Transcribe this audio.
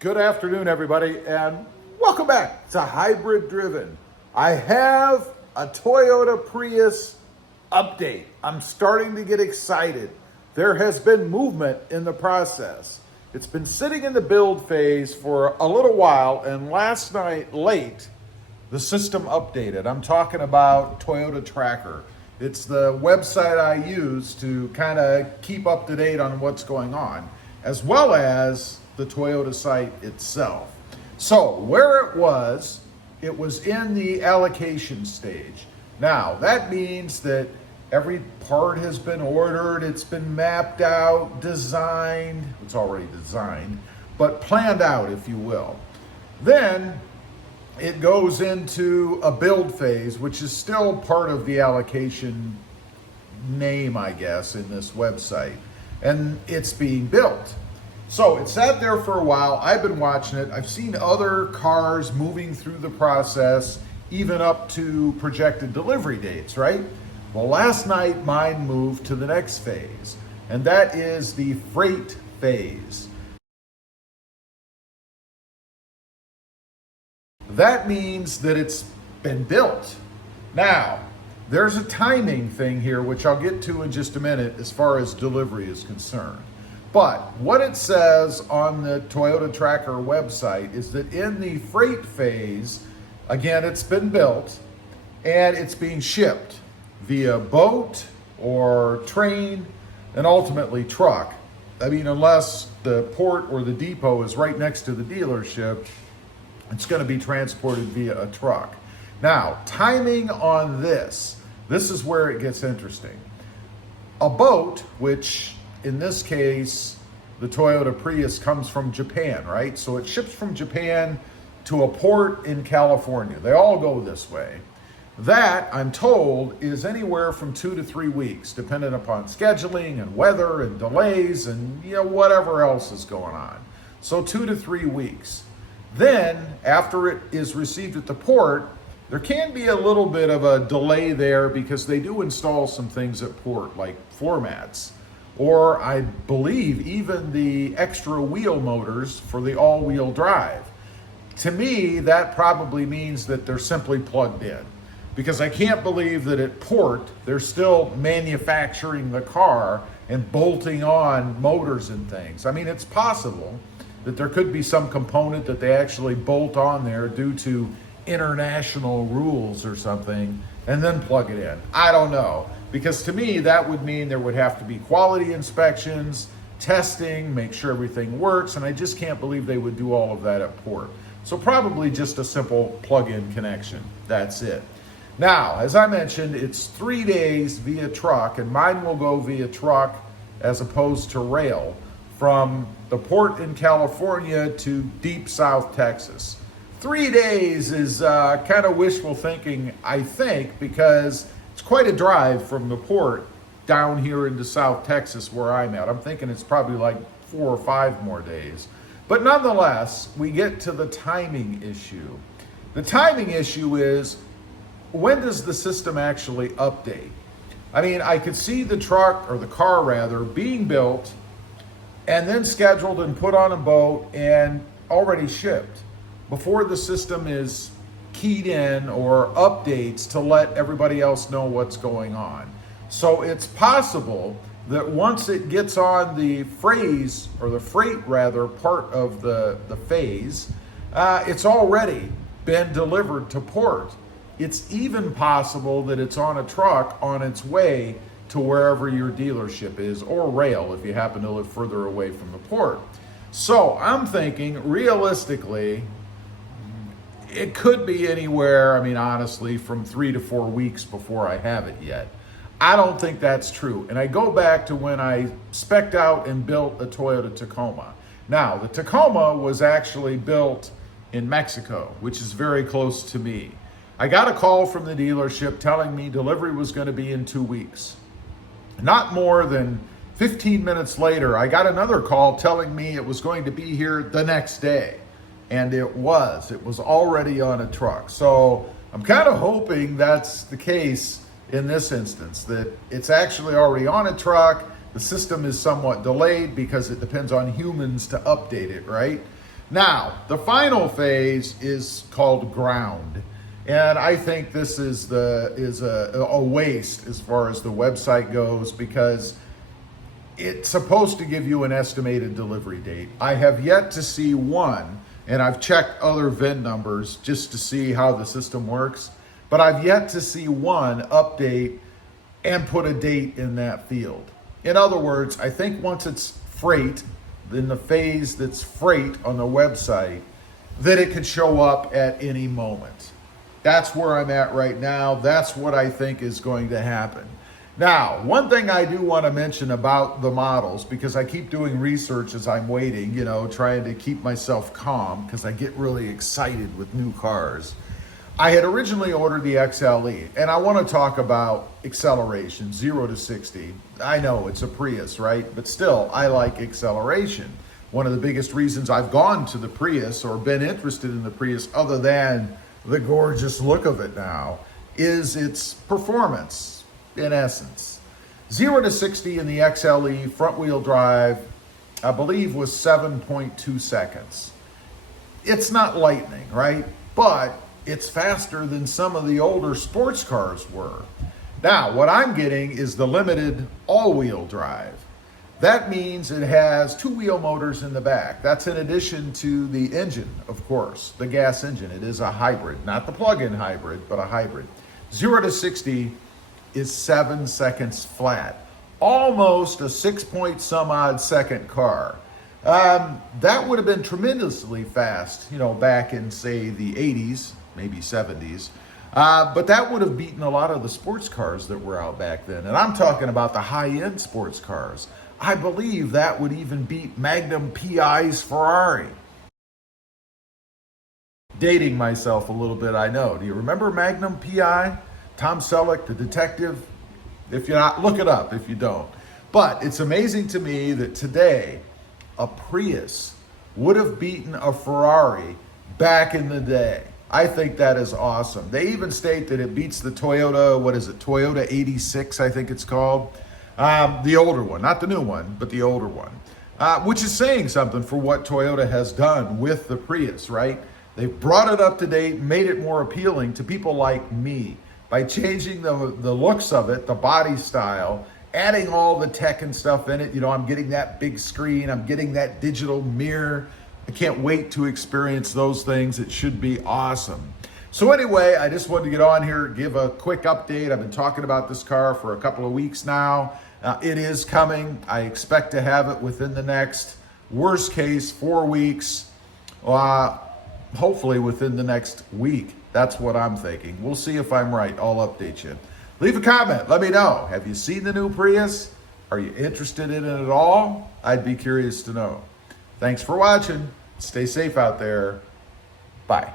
Good afternoon, everybody, and welcome back to Hybrid Driven. I have a Toyota Prius update. I'm starting to get excited. There has been movement in the process. It's been sitting in the build phase for a little while, and last night late, the system updated. I'm talking about Toyota Tracker. It's the website I use to kind of keep up to date on what's going on, as well as the Toyota site itself. So where it was in the allocation stage. Now, that means that every part has been ordered, it's been mapped out, designed, it's already designed, but planned out, if you will. Then it goes into a build phase, which is still part of the allocation name, I guess, in this website. And it's being built. So it sat there for a while. I've been watching it. I've seen other cars moving through the process, even up to projected delivery dates, right? Well, last night mine moved to the next phase, and that is the freight phase. That means that it's been built. Now, there's a timing thing here, which I'll get to in just a minute as far as delivery is concerned. But what it says on the Toyota Tracker website is that in the freight phase, again, it's been built and it's being shipped via boat or train and ultimately truck. I mean, unless the port or the depot is right next to the dealership, it's going to be transported via a truck. Now, timing on this is where it gets interesting. A boat, which in this case, the Toyota Prius comes from Japan, right? So it ships from Japan to a port in California. They all go this way. That, I'm told, is anywhere from 2 to 3 weeks, depending upon scheduling and weather and delays and whatever else is going on. So 2 to 3 weeks. Then, after it is received at the port, there can be a little bit of a delay there because they do install some things at port, like floor mats, or I believe even the extra wheel motors for the all-wheel drive. To me, that probably means that they're simply plugged in, because I can't believe that at port, they're still manufacturing the car and bolting on motors and things. I mean, it's possible that there could be some component that they actually bolt on there due to international rules or something, and then plug it in. I don't know, because to me that would mean there would have to be quality inspections, testing, make sure everything works, and I just can't believe they would do all of that at port. So probably just a simple plug-in connection. That's it. Now, as I mentioned, it's 3 days via truck, and mine will go via truck as opposed to rail from the port in California to deep South Texas. 3 days is kind of wishful thinking, I think, because it's quite a drive from the port down here into South Texas where I'm at. I'm thinking it's probably like 4 or 5 more days. But nonetheless, we get to the timing issue. The timing issue is, when does the system actually update? I mean, I could see the truck, or the car rather, being built and then scheduled and put on a boat and already shipped before the system is keyed in or updates to let everybody else know what's going on. So it's possible that once it gets on the phrase, or the freight rather, part of the phase, it's already been delivered to port. It's even possible that it's on a truck on its way to wherever your dealership is, or rail if you happen to live further away from the port. So I'm thinking, realistically, it could be anywhere, I mean, honestly, from 3 to 4 weeks before I have it yet. I don't think that's true. And I go back to when I spec'd out and built a Toyota Tacoma. Now, the Tacoma was actually built in Mexico, which is very close to me. I got a call from the dealership telling me delivery was going to be in 2 weeks. Not more than 15 minutes later, I got another call telling me it was going to be here the next day. And it was already on a truck. So I'm kind of hoping that's the case in this instance, that it's actually already on a truck. The system is somewhat delayed because it depends on humans to update it, right? Now, the final phase is called ground. And I think this is a waste as far as the website goes, because it's supposed to give you an estimated delivery date. I have yet to see one, and I've checked other VIN numbers just to see how the system works, but I've yet to see one update and put a date in that field. In other words, I think once it's freight, in the phase that's freight on the website, that it could show up at any moment. That's where I'm at right now. That's what I think is going to happen. Now, one thing I do want to mention about the models, because I keep doing research as I'm waiting, trying to keep myself calm, because I get really excited with new cars. I had originally ordered the XLE, and I want to talk about acceleration, 0 to 60. I know it's a Prius, right? But still, I like acceleration. One of the biggest reasons I've gone to the Prius or been interested in the Prius, other than the gorgeous look of it now, is its performance, in essence. 0 to 60 in the XLE front-wheel drive, I believe, was 7.2 seconds. It's not lightning, right? But it's faster than some of the older sports cars were. Now, what I'm getting is the limited all-wheel drive. That means it has two-wheel motors in the back. That's in addition to the engine, of course, the gas engine. It is a hybrid, not the plug-in hybrid, but a hybrid. 0 to 60 is 7 seconds flat. Almost a 6-point-some-odd second car. That would have been tremendously fast, back in, say, the 80s, maybe 70s. But that would have beaten a lot of the sports cars that were out back then. And I'm talking about the high-end sports cars. I believe that would even beat Magnum PI's Ferrari. Dating myself a little bit, I know. Do you remember Magnum PI? Tom Selleck, the detective? If you're not, look it up if you don't. But it's amazing to me that today, a Prius would have beaten a Ferrari back in the day. I think that is awesome. They even state that it beats the Toyota, Toyota 86, I think it's called. The older one, not the new one, but the older one. Which is saying something for what Toyota has done with the Prius, right? They've brought it up to date, made it more appealing to people like me by changing the looks of it, the body style, adding all the tech and stuff in it. I'm getting that big screen, I'm getting that digital mirror. I can't wait to experience those things. It should be awesome. So anyway, I just wanted to get on here, give a quick update. I've been talking about this car for a couple of weeks now. It is coming. I expect to have it within the next, worst case, 4 weeks. Hopefully within the next week. That's what I'm thinking. We'll see if I'm right. I'll update you. Leave a comment. Let me know. Have you seen the new Prius? Are you interested in it at all? I'd be curious to know. Thanks for watching. Stay safe out there. Bye.